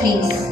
please.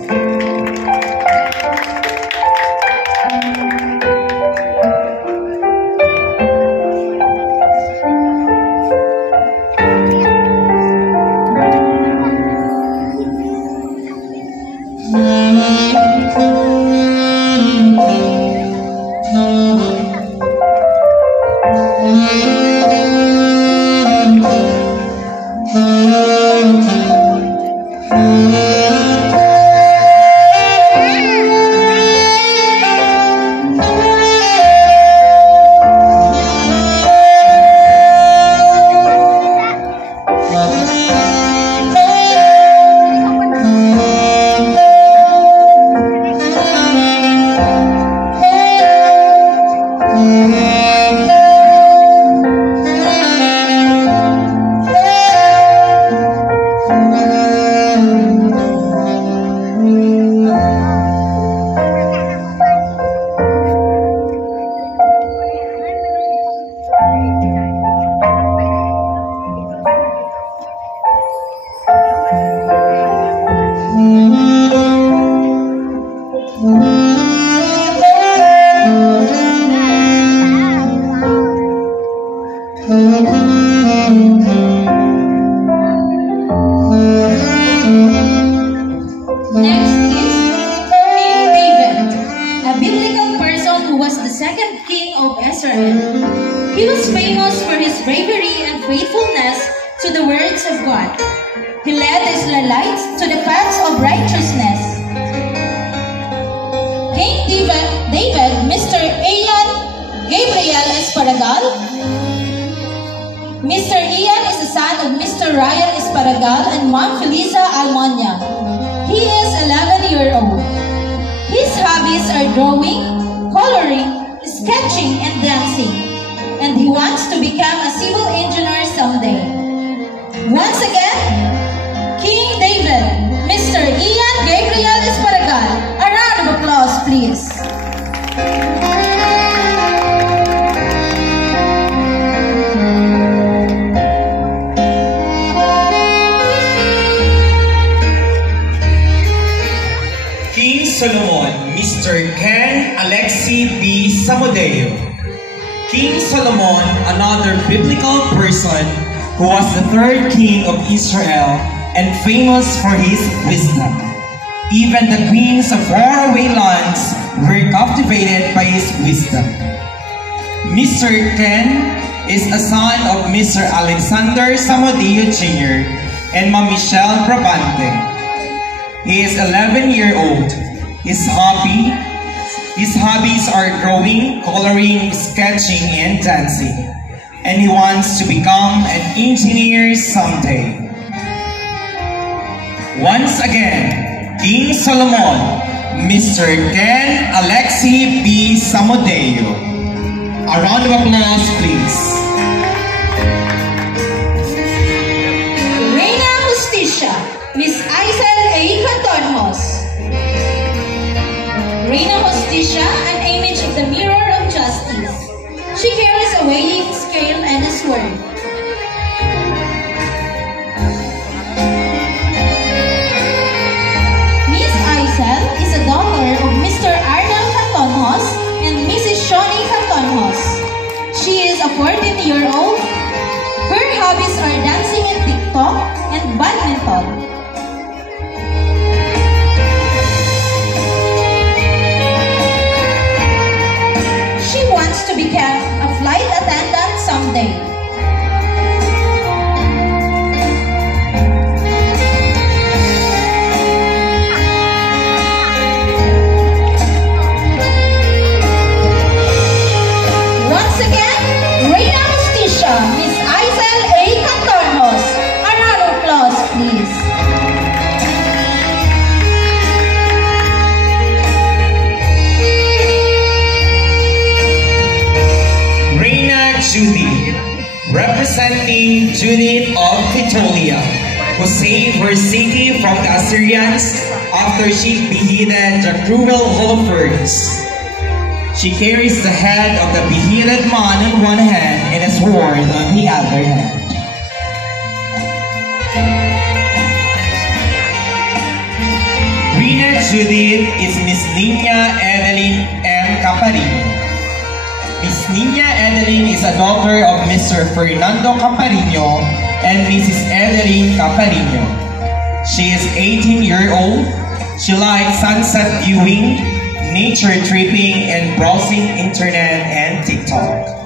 Mr. Ian is the son of Mr. Ryan Esparagal and Ma'am Felisa Almonia. He is 11-year-old. His hobbies are drawing, coloring, sketching, and dancing. And he wants to become a civil engineer someday. Once again, King David, Mr. Ian Gabriel Esparagal. A round of applause, please. Solomon, Mr. Ken Alexi B. Samodeo. King Solomon, another biblical person who was the third king of Israel and famous for his wisdom. Even the queens of faraway lands were captivated by his wisdom. Mr. Ken is a son of Mr. Alexander Samodeo Jr. and Ma'am Michelle Brabante. He is 11-year-old. His hobbies are drawing, coloring, sketching, and dancing. And he wants to become an engineer someday. Once again, King Solomon, Mr. Ken Alexi B. Samodeo. A round of applause, please. Reina Justicia, Miss Aisel A. Cantonmos. Reina Justicia, an image of the mirror of justice. She carries a weighing scale and a sword. Miss Aisel is a daughter of Mr. Arnold Cantonmos and Mrs. Shoni Cantonmos. She is a 14-year-old. Her hobbies are dancing in TikTok and badminton. To become a flight attendant someday. Once again, Reina Justicia, Miss Aisel A. Cantormos. A round of applause, please. Judy, representing Judith of Pitolia, who saved her city from the Assyrians after she beheaded the cruel Holofernes. She carries the head of the beheaded man on one hand and a sword on the other hand. Judith is Miss Nina Edeline M. Caparino. Miss Nina Edeline is a daughter of Mr. Fernando Caparino and Mrs. Edeline Caparino. She is 18-year-old. She likes sunset viewing, nature tripping, and browsing internet and TikTok.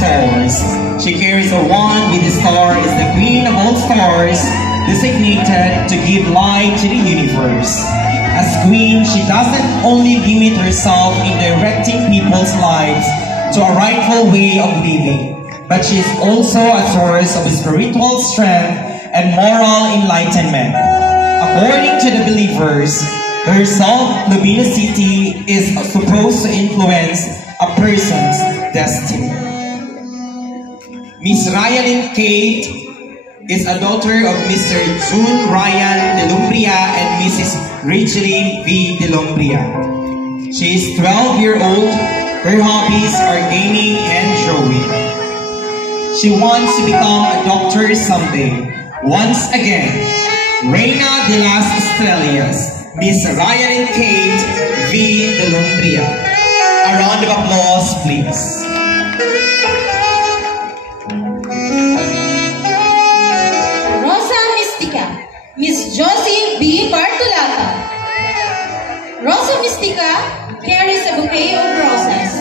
Stars. She carries a wand with the star is the queen of all stars, designated to give light to the universe. As queen, she doesn't only limit herself in directing people's lives to a rightful way of living, but she is also a source of spiritual strength and moral enlightenment. According to the believers, her self-luminosity is supposed to influence a person's destiny. Miss Ryan Kate is a daughter of Mr. June Ryan de Lumbria and Mrs. Rachel V. de Lumbria. She is 12-year-old. Her hobbies are gaming and drawing. She wants to become a doctor someday. Once again, Reina de las Estrellas, Miss Ryan and Kate V. de Lumbria. A round of applause, please. Rosa Mystica, Miss Josie B. Bartolata. Rosa Mystica carries a bouquet of roses.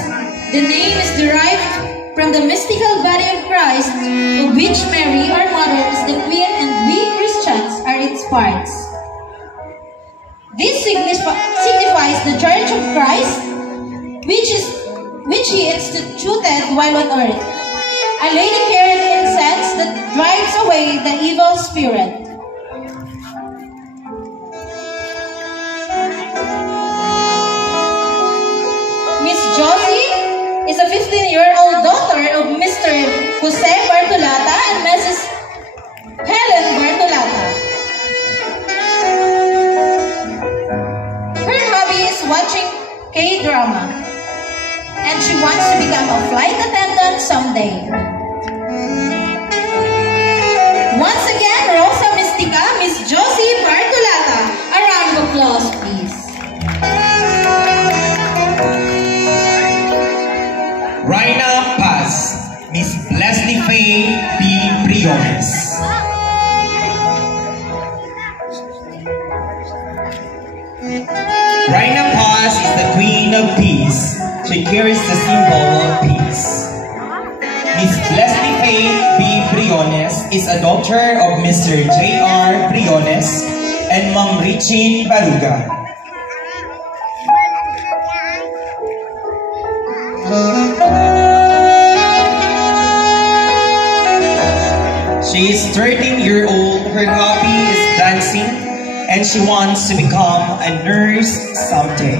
The name is derived from the mystical body of Christ, of which Mary, our mother, is the queen and we Christians are its parts. This signifies the Church of Christ, which he instituted while on earth. A lady carried incense that drives away the evil spirit. Miss Josie is a 15-year-old daughter of Mr. Jose Bartolata and Mrs. Helen Bartolata. Her hobby is watching K-drama, and she wants to become a flight attendant someday. Once again, Rosa Mystica, Miss Josie Bartolata. A round of applause, please. Rhina Paz, Miss Leslie Faye B. Briones. Rhina Paz is the Queen of Peace. She carries the symbol of peace. Miss Leslie Faye B. Briones is a daughter of Mr. J.R. Briones and Ma'am Richin Baruga. She is 13-year-old, her hobby is dancing, and she wants to become a nurse someday.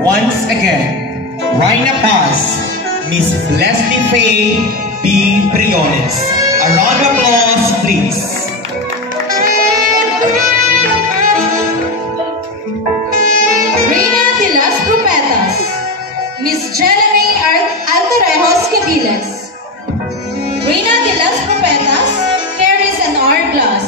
Once again, Rhina Paz, Miss Leslie Faye B. Briones. A round of applause, please. Miss Jeremy Altarejos Cabiles. Reina de las Propetas carries an hourglass.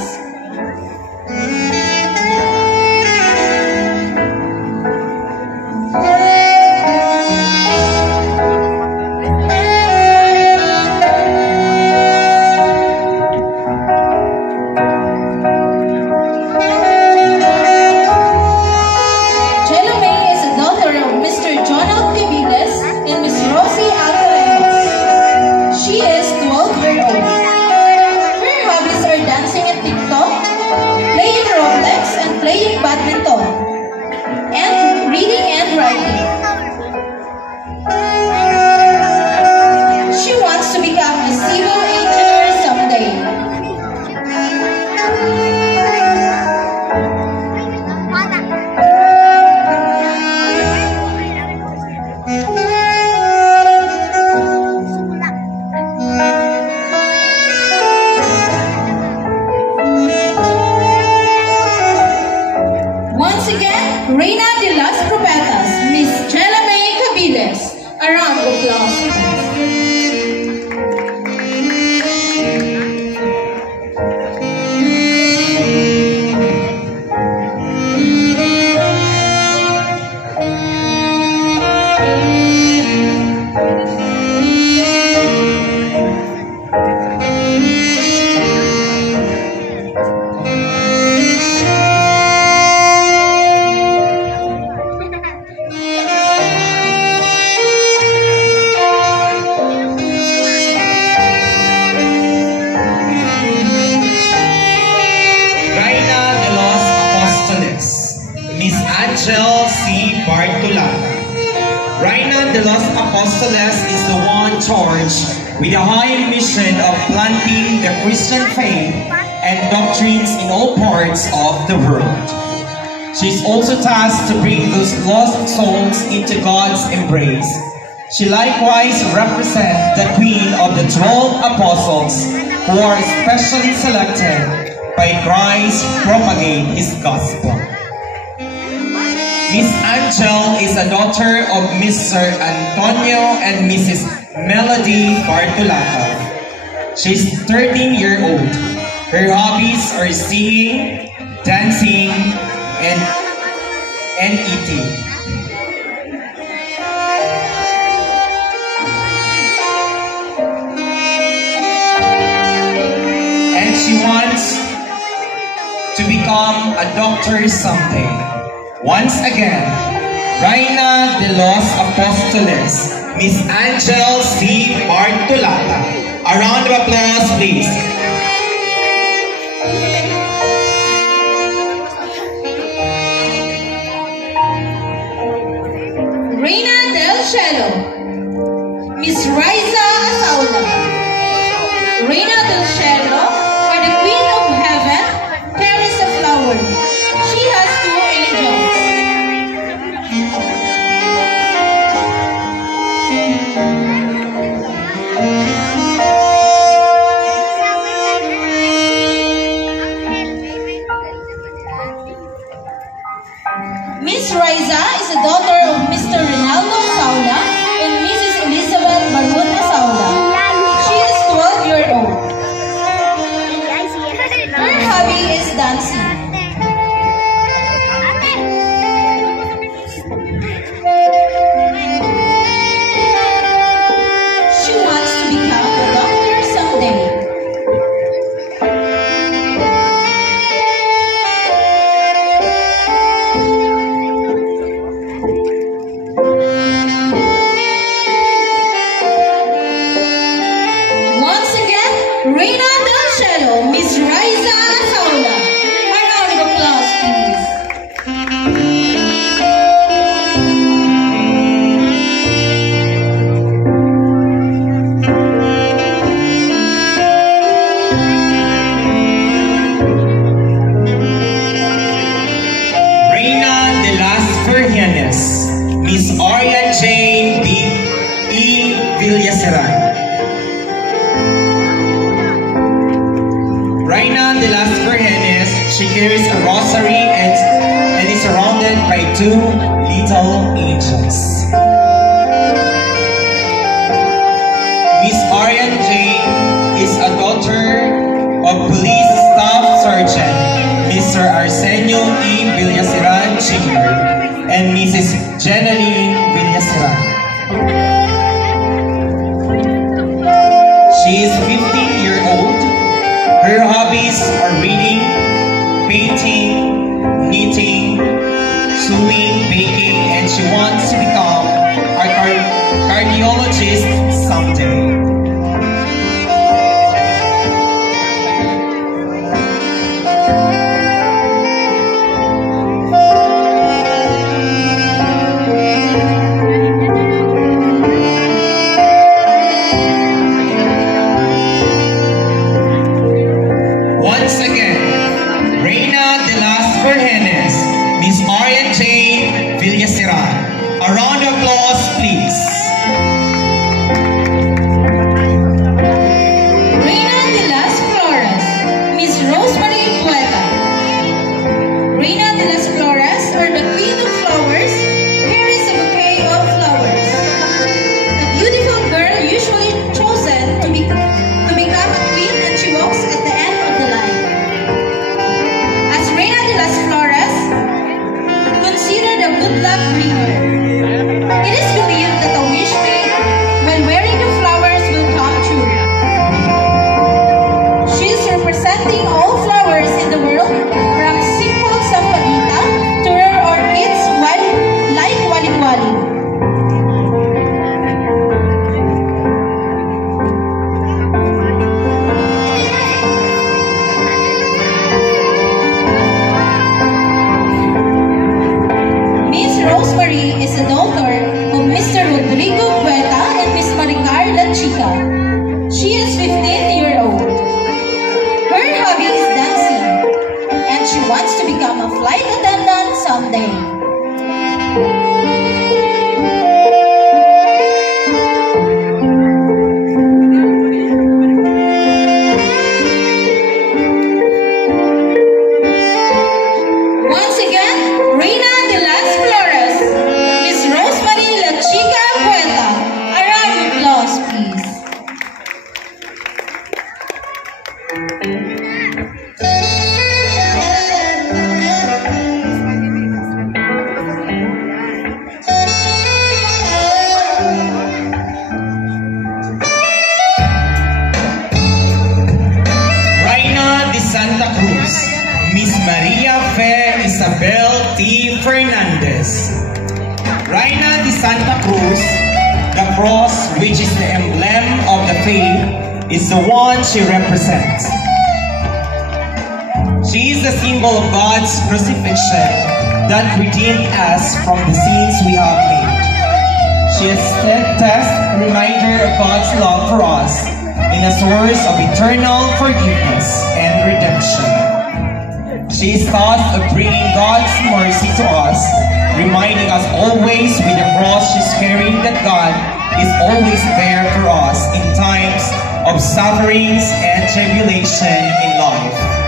Reina de las Propetas, Miss Jeremy Cabiles. A round of applause. Reina de los Apóstoles is the one charged with the high mission of planting the Christian faith and doctrines in all parts of the world. She is also tasked to bring those lost souls into God's embrace. She likewise represents the Queen of the 12 Apostles who are specially selected by Christ to propagate His gospel. Miss Angel is a daughter of Mr. Antonio and Mrs. Melody Bartolata. She's 13-year-old. Her hobbies are singing, dancing, and eating. And she wants to become a doctor someday. Once again, Reina de los Apóstoles, Miss Angel C. Bartolata. A round of applause, please. Reina del Cielo, Miss Riza Asaula. Reina del Cielo, or the Queen of Heaven, carries a flower. She has two angels. Miss Riza is a daughter of Mr. Rinaldo Saula and Mrs. Elizabeth Barbuda Saula. She is 12-year-old. Her hobby is dancing. She wants to become a doctor someday. Once again, Reina del Cielo, Miss Riza Asaula. A round of applause, please. Reina de las Virgenes, Miss Orion Jane B. E. Villaseran. Reina de las Virgenes, she carries a rosary and is surrounded by two little angels. Miss Orion Jane is a daughter of Police Staff Sergeant Mr. Arsenio E. Villaseran Jr. and Mrs. Jenaline Villaseran. She is 15-year-old. Her hobbies are reading, painting, knitting, sewing, baking, and she wants to become a cardiologist someday. Once again, Reina de las Virgenes, Miss Orion Jane Villaseran. A round of applause, please. Reina de las Flores, Miss Rosemary Pueta. Reina de las Flores, or the Queen of Flowers, carries a bouquet of flowers. The beautiful girl usually chosen to become a queen, and she walks at the end of the line. As Reina de las Flores, considered a good luck bringer. Isabel T. Fernandez. Reina de Santa Cruz, the cross, which is the emblem of the faith, is the one she represents. She is the symbol of God's crucifixion that redeemed us from the sins we have made. She is a steadfast reminder of God's love for us and a source of eternal forgiveness and redemption. She is thought of bringing God's mercy to us, reminding us always with the cross she's carrying that God is always there for us in times of sufferings and tribulation in life.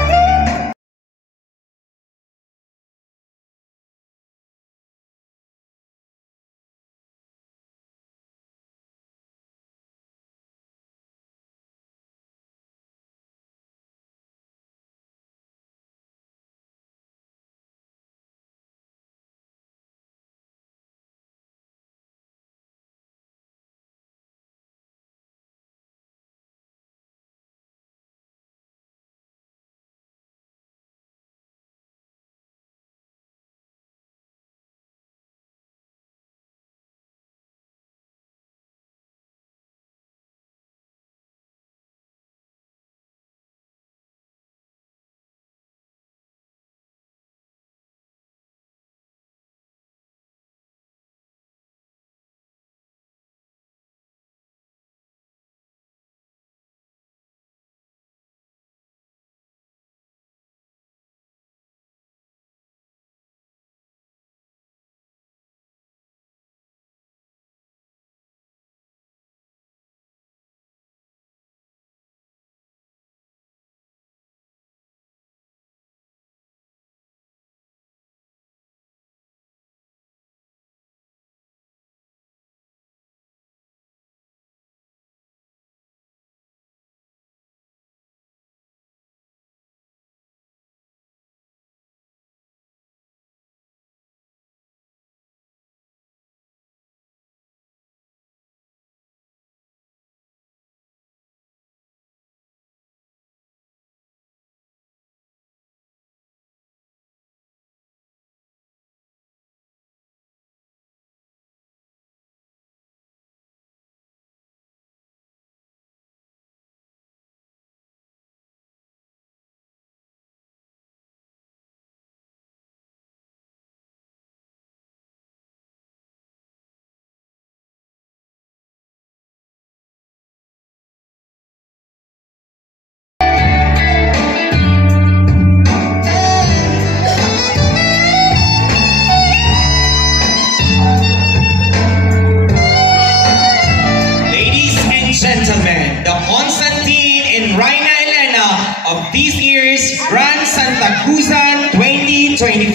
Gentlemen, the Constantine and Reina Elena of this year's Grand Santa Cruzan 2025.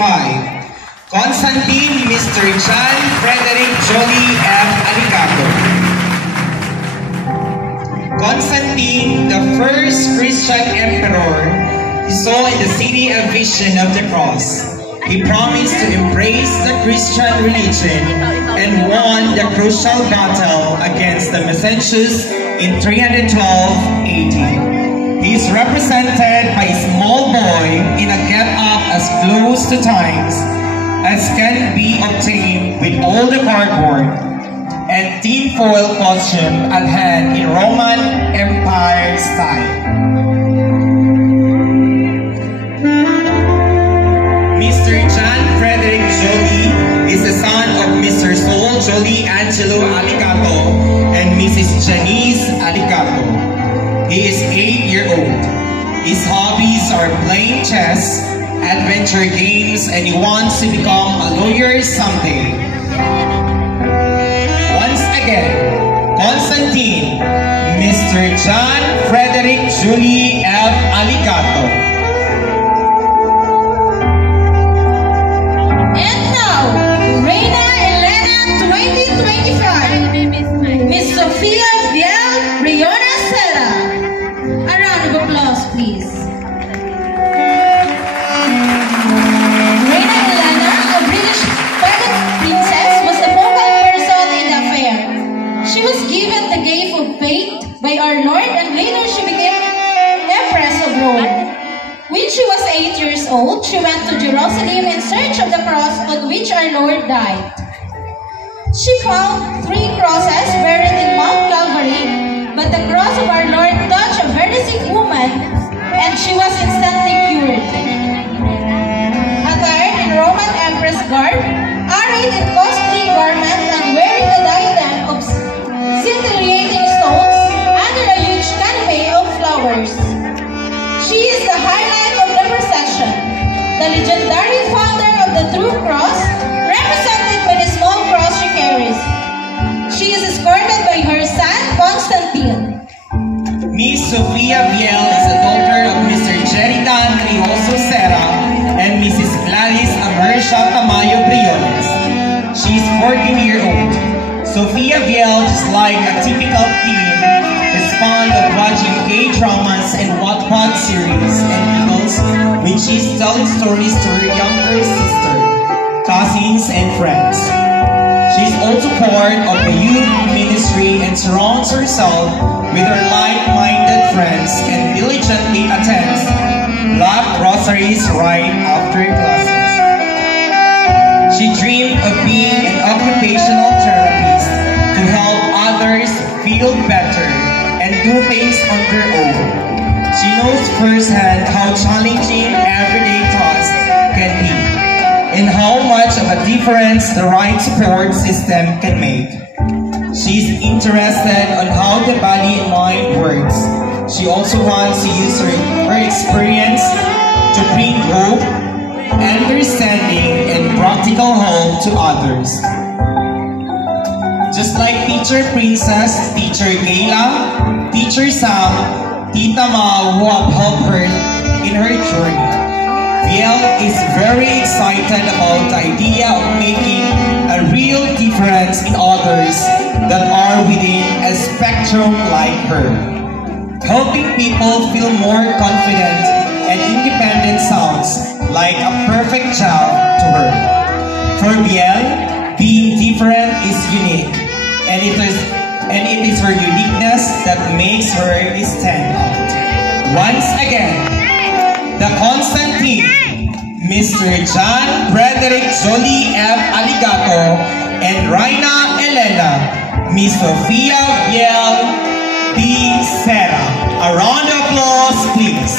Constantine, Mr. John Frederick Jolie F. Alicato. Constantine, the first Christian emperor, he saw in the city a vision of the cross. He promised to embrace the Christian religion and won the crucial battle against the Messenians in 312 AD. He is represented by a small boy in a get-up as close to times as can be obtained with all the cardboard and tinfoil costume at hand in Roman Empire style. Mr. John Frederick Jolie is the son of Mr. Saul Jolie Angelo Alicato and Mrs. Janice Alicato. He is 8-year-old. His hobbies are playing chess, adventure games, and he wants to become a lawyer someday. Once again, Constantine, Mr. John Frederick Jolie F. Alicato. Miss Sofia Viel Riona Sela. A round of applause, please. Reina Elena, a British princess, was the focal person in the affair. She was given the gift of faith by our Lord, and later she became Empress of Rome. search of the cross on which our Lord died. She found 3 crosses buried in Mount Calvary, but the cross of our Lord touched a very sick woman, and she was instantly cured. Attired in Roman Empress garb, arrayed in costly garment, and wearing a diadem of scintillating stones under a huge canopy of flowers. She is the highlight of the procession, the legendary founder of the true cross, represented by the small cross she carries. She is escorted by her son, Constantine. Miss Sofia Viel is a daughter of Mr. Jeridan Rioso Serra and Mrs. Gladys Amercia Tamayo Briones. She is 14-year-old. Sofia Viel, just like a typical teen, is fond of watching K-dramas and Wattpad series and novels, which she's telling stories to her younger sister, cousins, and friends. She's also part of the youth ministry and surrounds herself with her like-minded friends and diligently attends Black Rosaries right after classes. She dreamed of being an occupational therapist to help others feel better and do things on their own. She knows firsthand how challenging everyday tasks can be and how much of a difference the right support system can make. She's interested on how the body and mind works. She also wants to use her experience to bring hope, understanding, and practical help to others. Just like Teacher Princess, Teacher Gayla, Teacher Sam, Tita Ma, who have helped her in her journey, Viel is very excited about the idea of making a real difference in others that are within a spectrum like her, helping people feel more confident and independent sounds like a perfect job to her. For Viel, being different is unique, and it is her uniqueness that makes her stand out. Once again, the Constantine, Mr. John Frederick Jolie F. Aligato, and Raina Elena, Miss Sofia Viel D. Serra. A round of applause, please.